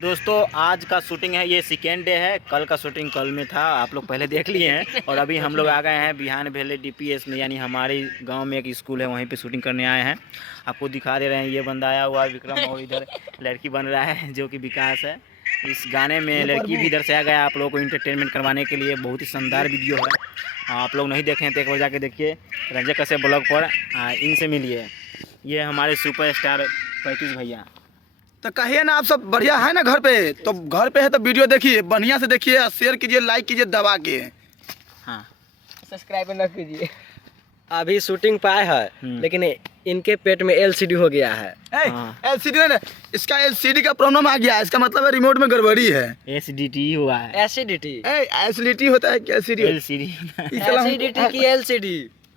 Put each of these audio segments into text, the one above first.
दोस्तों आज का शूटिंग है, ये सेकेंड डे है। कल का शूटिंग कल में था, आप लोग पहले देख लिए हैं। और अभी हम लोग आ गए हैं बिहान भेले DPS में, यानी हमारे गांव में एक स्कूल है, वहीं पे शूटिंग करने आए हैं। आपको दिखा दे रहे हैं, ये बंदा आया हुआ है विक्रम, और इधर लड़की बन रहा है जो कि विकास है। इस गाने में लड़की भी इधर से आ गया, आप लोगों को इंटरटेनमेंट करवाने के लिए। बहुत ही शानदार वीडियो है, आप लोग नहीं देखें तो एक बार जाके देखिए रंजक कसे ब्लॉग पर, इनसे मिलिए। ये हमारे सुपरस्टार 35 भैया। तो कहिए ना, आप सब बढ़िया है ना घर पे? तो घर पे है तो वीडियो देखिए, बढ़िया से देखिए, शेयर कीजिए, लाइक कीजिए दबा के। हाँ, सब्सक्राइब न कीजिए। अभी शूटिंग पाए है, लेकिन इनके पेट में LCD हो गया है। LCD नहीं, इसका LCD का प्रॉब्लम आ गया है, इसका मतलब है रिमोट में गड़बड़ी है। SDT हुआ है। एसिडिटी होता है कि LCD? LCD की LCD।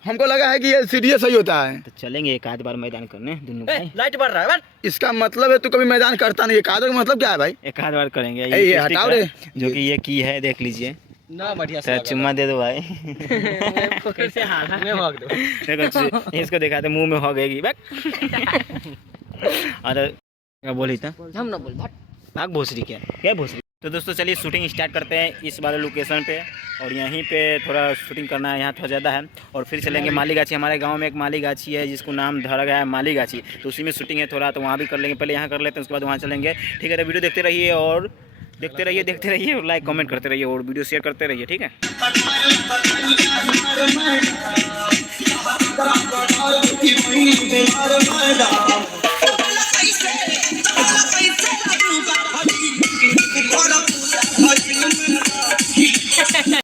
हमको लगा है कि LCD सही होता है। तो चलेंगे एक आध बार मैदान करने दोनों भाई। लाइट बढ़ रहा है। इसका मतलब है तू कभी मैदान करता नहीं है। का मतलब क्या है भाई? एक आध बार करेंगे। ये हटाओ रे, जो कि ये की है, देख लीजिए ना, बढ़िया सर, चुम्मा दे दो भाई। कैसे हाथ में भाग दो। देखो इसको दिखाते मुंह में हो गएगी। अरे क्या बोली था, हम ना बोल भाग भोसरी क्या भोसरी। तो दोस्तों चलिए शूटिंग स्टार्ट करते हैं इस वाले लोकेशन पे, और यहीं पे थोड़ा शूटिंग करना है, यहाँ थोड़ा ज़्यादा है। और फिर चलेंगे मालीगाछी। हमारे गांव में एक मालीगाछी है जिसको नाम धरा गया है मालीगाछी, तो उसी में शूटिंग है थोड़ा, तो वहाँ भी कर लेंगे। पहले यहाँ कर लेते हैं, उसके बाद वहाँ चलेंगे। ठीक है, तो वीडियो देखते रहिए और देखते रहिए और लाइक कमेंट करते रहिए और वीडियो शेयर करते रहिए। ठीक है।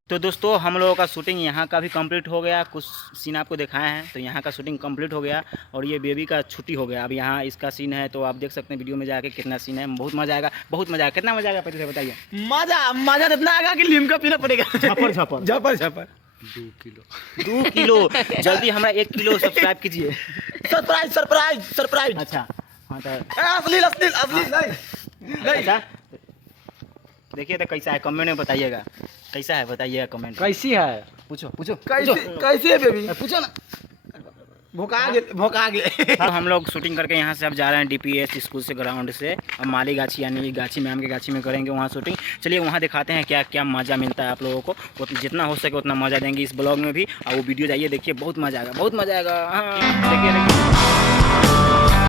तो दोस्तों हम लोगों का शूटिंग यहाँ का भी कंप्लीट हो गया, कुछ सीन आपको दिखाए हैं। तो यहाँ का शूटिंग कंप्लीट हो गया और ये बेबी का छुट्टी हो गया। अब यहाँ इसका सीन है, तो आप देख सकते हैं वीडियो में जाके कितना सीन है। बहुत मजा आएगा, बहुत मजा आएगा। कितना मजा आएगा पहले से बताइए। मजा इतना आएगा कि लिमका पीना पड़ेगा। झपर 2 किलो जल्दी हमारा 1 किलो सब्सक्राइब कीजिए। सरप्राइज। अच्छा हाँ तो असली अच्छा देखिए तो कैसा है, कमेंट में बताइएगा कैसा है, बताइएगा कमेंट। कैसी है? पूछो कैसे है बेबी? पूछो ना। भोका गए। हम लोग शूटिंग करके यहाँ से अब जा रहे हैं DPS स्कूल से, ग्राउंड से। अब मालीगाछी यानी गाछी मैम के गाछी में करेंगे वहाँ शूटिंग। चलिए वहाँ दिखाते हैं क्या क्या मज़ा मिलता है आप लोगों को। जितना हो सके उतना मज़ा देंगे इस ब्लॉग में भी, और वो वीडियो जाइए देखिए, बहुत मज़ा आएगा, बहुत मज़ा आएगा। हाँ देखिए